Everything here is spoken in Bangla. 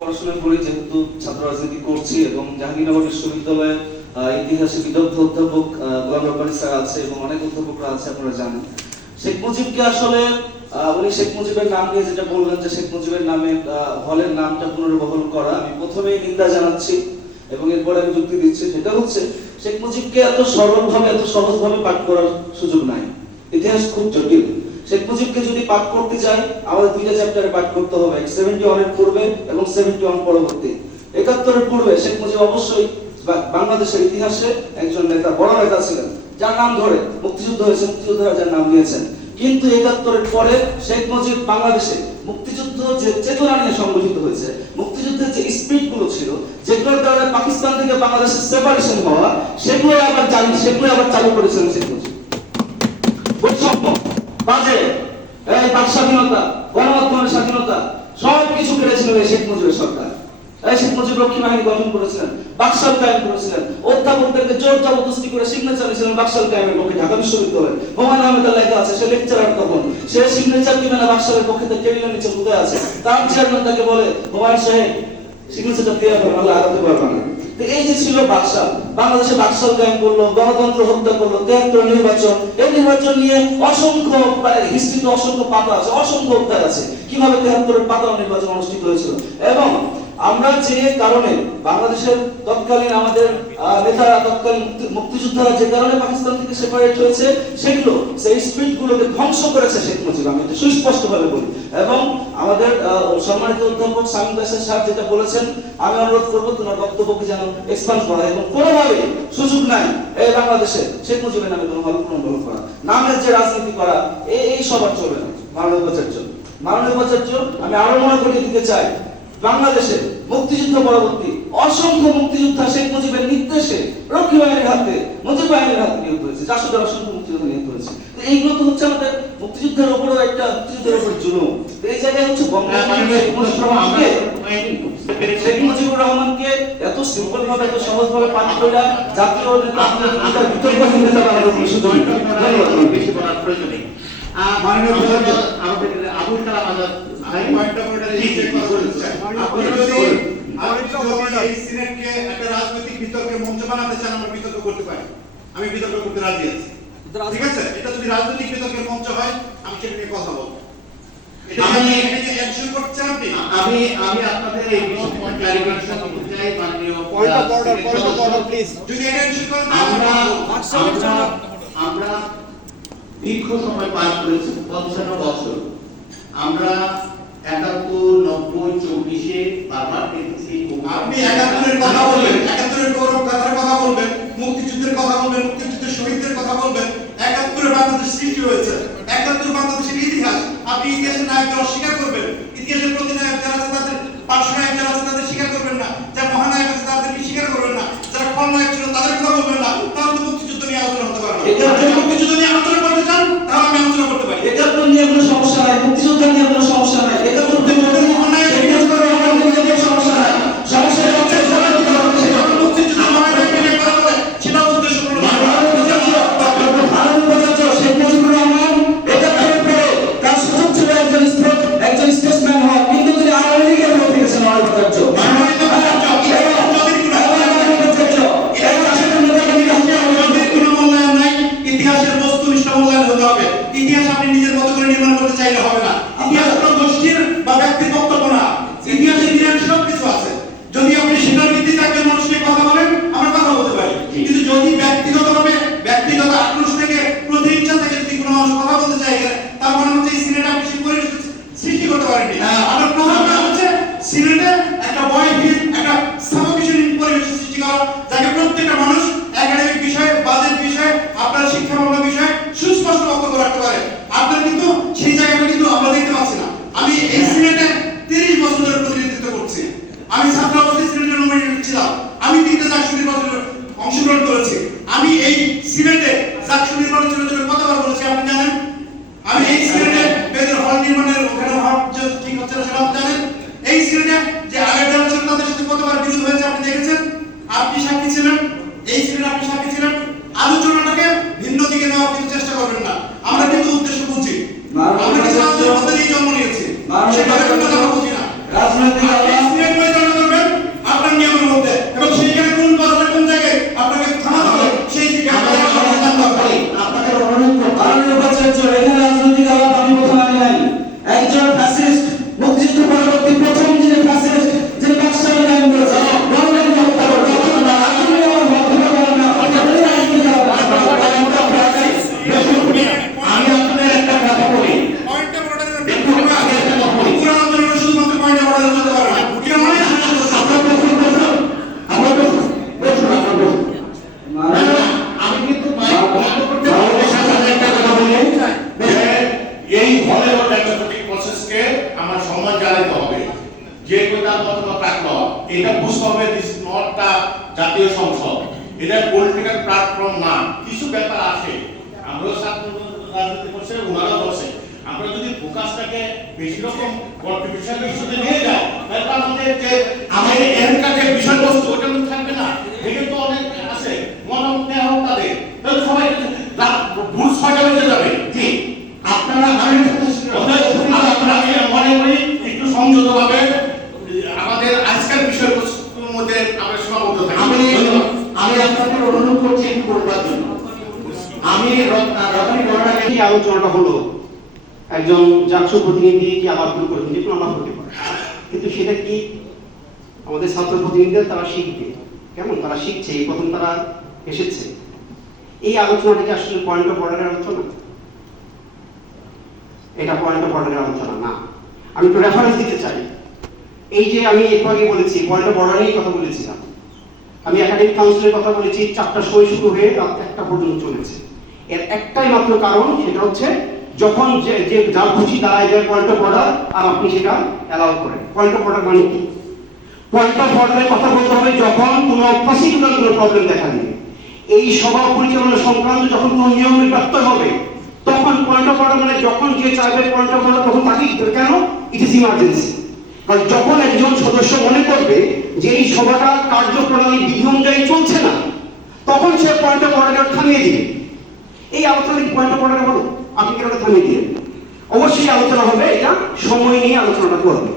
পড়াশোনা করি, যেহেতু ছাত্র রাজনীতি করছি এবং জাহাঙ্গীরনগর বিশ্ববিদ্যালয়ে ইতিহাসে বিদগ্ধ অধ্যাপক গোলাম রব্বানী স্যার আছে এবং অনেক অধ্যাপকরা আছে, আপনারা জানেন। শেখ মুজিবকে আসলে উনি শেখ মুজিবের নাম নিয়ে যেটা বললেন যে শেখ মুজিবের নামে হলের নামটা পুনর্বহাল করা, আমি প্রথমেই নিন্দা জানাচ্ছি এবং এরপরে আমি যুক্তি দিচ্ছি। যেটা হচ্ছে শেখ মুজিবকে এত সরলভাবে এত সহজভাবে পাঠ করার সুযোগ নাই, ইতিহাস খুব জটিল। শেখ মুজিবকে যদি পাঠ করতে যাই আমাদের দুইটা চ্যাপ্টারে পাঠ করতে হবে, 71 এর পূর্বে এবং 71 পরবর্তী। 71 এর পূর্বে শেখ মুজিব অবশ্যই বাংলাদেশের ইতিহাসে একজন নেতা, বড় নেতা ছিলেন, যার নাম ধরে মুক্তিযুদ্ধ হয়েছে, মুক্তিযোদ্ধারা যার নাম দিয়েছেন। কিন্তু 71 এর পরে শেখ মুজিব বাংলাদেশে মুক্তিযুদ্ধ যে চেতনা নিয়ে সংগঠিত হয়েছে, মুক্তিযুদ্ধের যে স্পিরিট গুলো ছিল, যেগুলোর কারণে পাকিস্তান থেকে বাংলাদেশের সেপারেশন হওয়া, সেগুলো আবার চালু করেছিলেন শেখ মুজিব। বৈষম্য, বাজে, এই বাক স্বাধীনতা, গণমাধ্যমের স্বাধীনতা সবকিছু কেড়েছিল এই শেখ মুজিবের সরকার। এই শেখ মুজিব রক্ষী বাহিনী গঠন করেছিলেন, বাকশাল কায়েম করেছিলেন, অধ্যাপকদেরকে জোর জবরদস্তি করে সিগনেচার নিয়েছিলেন বাকশাল কায়েমের পক্ষে। ঢাকা বিশ্ববিদ্যালয়ে হুমায়ুন আহমেদের লেখা আছে, সে লেকচারার তখন, সে সিগনেচার দিবে না বাকশালের পক্ষে, তার টেবিলের নিচে বুঝে আছে। তার চেয়ারম্যান তাকে বলে, হুমায়ুন সাহেব সিগনেচারটা দিয়ে হবে, নাহলে আগাতে পারবে না। এই যে ছিল বাকশাল, বাংলাদেশে বাকশাল কায়েম করলো, গণতন্ত্র হত্যা করলো, 73 নির্বাচন, এই নির্বাচন নিয়ে অসংখ্য হিস্ট্রিতে অসংখ্য পাতা আছে, অসংখ্য অধ্যায় আছে, কিভাবে 73 পাতা নির্বাচন অনুষ্ঠিত হয়েছিল। এবং আমরা যে কারণে বাংলাদেশের তৎকালীন আমাদের নেতারা, তৎকালীন মুক্তিযোদ্ধারা যে কারণে পাকিস্তান থেকে সেপারেট হয়েছে, সেগুলো সেই স্পিরিট গুলোকে ধ্বংস করেছে শেখ মুজিব, আমি এটা সুস্পষ্ট ভাবে বলি। এবং আমাদের সম্মানিত অধ্যাপক শামীম কাসের সাহেব যেটা বলেছেন, আমি অনুরোধ করবো তোমার বক্তব্যকে যেন এক্সপান্ড করা, এবং কোনোভাবে সুযোগ নাই এই বাংলাদেশে শেখ মুজিবের নামে কোনো হল পুনর্বহাল করা, নামের যে রাজনীতি করা, এই সবার চলবে না। মাননীয় উপাচার্য, আমি আরো মনে করিয়ে দিতে চাই, বাংলাদেশে মুক্তিযুদ্ধ পরবর্তী অসংখ্য মুক্তিযোদ্ধা শেখ মুজিবের নির্দেশে রক্ষী বাহিনীর হাতে, মুজিব বাহিনীর হাতে নিহত হয়েছে, 400 অসংখ্য মুক্তিযোদ্ধা নিহত হয়েছে। এইগুলো তো হচ্ছে আমাদের মুক্তিযুদ্ধের উপরও একটা মুক্তিযুদ্ধের উপর জুলুম। এই জায়গায় হচ্ছে শেখ মুজিবুর রহমানকে এত সিম্পল ভাবে, এত সহজ ভাবে পাঠ করে জাতীয় বিতর্কহীন নেতা বানানোর কোনো সুযোগ নেই। বেশি বলার প্রয়োজন নেই। মাননীয় আমাদের আবুল কালাম আজাদ ভাই পয়েন্টটা করে চেক করতে চাই। আপনি যদি এই সিনেটকে একটা রাজনৈতিক বিতর্কের মঞ্চ বানাতে চান, আমরা বিতর্ক করতে পারি, আমি বিতর্ক করতে রাজি আছি, ঠিক আছে? এটা যদি রাজনৈতিক বিতর্কের মঞ্চ হয়, আমি সেটা নিয়ে কথা বলবো। আমি আপনাদের এই বিষয়ে ক্লারিফিকেশন করতে চাই। মাননীয় পয়েন্ট প্লিজ, যদি এটা ইস্যু করেন আমরা দীর্ঘ সময় পার করেছি, 55 বছর। আমরা 71, 90, 24-এ বারবার দেখেছি। আপনি 71 এর কথা বলবেন, 71 এর গৌরব গাথার কথা বলবেন, মুক্তিযুদ্ধের কথা বলবেন, মুক্তিযুদ্ধের শহীদদের কথা বলবেন। 71 এ বাংলাদেশ সৃষ্টি হয়েছে, 71 বাংলাদেশের ইতিহাস। আপনি ইতিহাসের নায়কদের অস্বীকার করবেন, ইতিহাসের প্রতিনায়ক যারা আছে তাদের, পার্শ্বনায়ক যারা আছে তাদের স্বীকার করবেন না, যারা মহানায়ক আছে তাদেরকে স্বীকার করবেন না, যারা খলনায়ক ছিল তাদের কথা বলবেন না, তাহলে মুক্তিযুদ্ধ নিয়ে আলোচনা হতে পারে না। মুক্তিযুদ্ধ নিয়ে আলোচনা করতে চান, তাহলে আমি আলোচনা করতে পারি। 71 নিয়ে কোনো সমস্যা নাই, মুক্তিযুদ্ধ নিয়ে কোনো সমস্যা নাই, 71 নিয়ে মহানায়ক সমস্যা নাই। সমস্যা হচ্ছে মুক্তিযুদ্ধ মহানায়ক নিয়ে কথা বলে সেটা উদ্দেশ্য পূর্ণ না। শেখ মুজিবুর রহমান 71 এর পরে তার সুযোগ ছিল একজন স্টেটসম্যান হওয়ার, কিন্তু তিনি আওয়ামী লীগের হয়ে থেকেছেন। ইতিহাসের বস্তুনিষ্ঠ মূল্যায়ন হতে হবে। ইতিহাস আপনি নিজের মতো করে নির্মাণ করতে চাইলে হবে না। ইতিহাস কোনো গোষ্ঠীর বা ব্যক্তির বক্তব্য না, ইতিহাসে নির্মাণ সবকিছু আছে। যদি আপনি সেটার ভিত্তিতে একজন মানুষকে কথা বলেন, আমরা কথা বলতে পারি, কিন্তু যদি ব্যক্তিগতভাবে ব্যক্তিগত আক্রোশ থেকে, প্রতিহিংসা থেকে যদি কোনো মানুষ কথা বলতে চাই, তার মানে হচ্ছে এই সিনেটে আপনি সেই পরিবেশ সৃষ্টি করতে পারেননি। আপনার প্রধান কাজ হচ্ছে সিনেটে একটা ভয়হীন, একটা সাফোকেশন পরিবেশ সৃষ্টি করা, যাতে প্রত্যেকটা মানুষ একাডেমিক বিষয়ে, বাজেট বিষয়ে, আপনার শিক্ষামূলক বিষয়ে সুস্পষ্ট বক্তব্য রাখতে পারে। আপনার কিন্তু সেই জায়গাটা কিন্তু আমরা দেখতে পাচ্ছি না। আমি এই সিনেটে 30 বছর ধরে প্রতিনিধিত্ব করছি। আমি ছাত্র অবস্থায় সিনেটের নমিনেটেড ছিলাম। আমি 3টা জাকসু নির্বাচনে অংশগ্রহণ করেছি। আমি এই সিনেটে জাকসু নির্বাচনের জন্য কতবার বলেছি আপনি জানেন? আমি এই সিনেটে বেদের হল নির্মাণের ওখানে হল ঠিক হচ্ছে না সেটা আপনি জানেন? এই সিনেটে যে প্ল্যাটফর্ম, এটা বুঝতে হবে দিস নট দা জাতীয় সংসদ, এটা পলিটিক্যাল প্ল্যাটফর্ম না। কিছু ব্যাপার আছে, আমরা ছাত্র রাজনীতি করছে, ওনারা বসে, আমরা যদি ফোকাসটাকে বেশি রকম কন্ট্রিবিউশন ইস্যুতে নিয়ে যাই, তাহলে আমাদের এর কাছে বিষয়বস্তু ওটা থাকবে না। এখানে তো অনেক আছে, মনে নেওয়া হোক তাদের, তাহলে সবাই ভুল ছয়টা বেজে যাবে। জি, আপনারা আমি মনে করি একটু সংযতভাবে আমাদের আজকের বিষয়বস্তুর মধ্যে আমরা সীমাবদ্ধ থাকি। আমি আপনাদের অনুরোধ করছি একটু করবার জন্য। আমি রতনী গণনাকে এই আলোচনাটা হলো একজন জাতীয় প্রতিনিধি কি আবার ভুল করেছেন, যে কোনো আলাপ হতে পারে, কিন্তু সেটা কি আমাদের ছাত্র প্রতিনিধিরা তারা শিখবে কেমন, তারা শিখছে, এই প্রথম তারা এসেছে। এই আলোচনাটাকে আসলে পয়েন্ট অফ অর্ডারের আলোচনা, এটা পয়েন্ট অফ অর্ডারের আলোচনা না। আমি একটু রেফারেন্স দিতে চাই। এই যে আমি একটু আগে বলেছি পয়েন্ট অফ অর্ডারেই কথা বলেছিলাম, আমি একাডেমিক কাউন্সিলের কথা বলেছি, 4টার সময় শুরু হয়ে রাত 1টা পর্যন্ত চলেছে। এর একটাই মাত্র কারণ, সেটা হচ্ছে যখন যে যার খুশি দাঁড়ায় যায় পয়েন্ট অফ অর্ডার, আর আপনি সেটা অ্যালাউ করেন। পয়েন্ট অফ অর্ডার মানে কি? পয়েন্ট অফ অর্ডারের কথা বলতে হবে যখন কোনো প্রসিডিউরাল কোনো প্রবলেম দেখা দিবে, এই সভা পরিচালনা সংক্রান্ত যখন কোনো নিয়মের ব্যত্যয় হবে, তখন পয়েন্ট অফ অর্ডার মানে যখন যে চাইবে পয়েন্ট অফ অর্ডার তখন তাকেই কেন, ইট ইজ ইমার্জেন্সি। কারণ যখন একজন সদস্য মনে করবে যে এই সভাটা কার্যপ্রণালী বিধি অনুযায়ী চলছে না, তখন সে পয়েন্ট অফ অর্ডার থামিয়ে দিবে। এই আলোচনা পয়েন্ট অফ অর্ডার হলো, আপনি কেন থামিয়ে দিলেন? অবশ্যই আলোচনা হবে, এটা সময় নিয়ে আলোচনাটা করবে।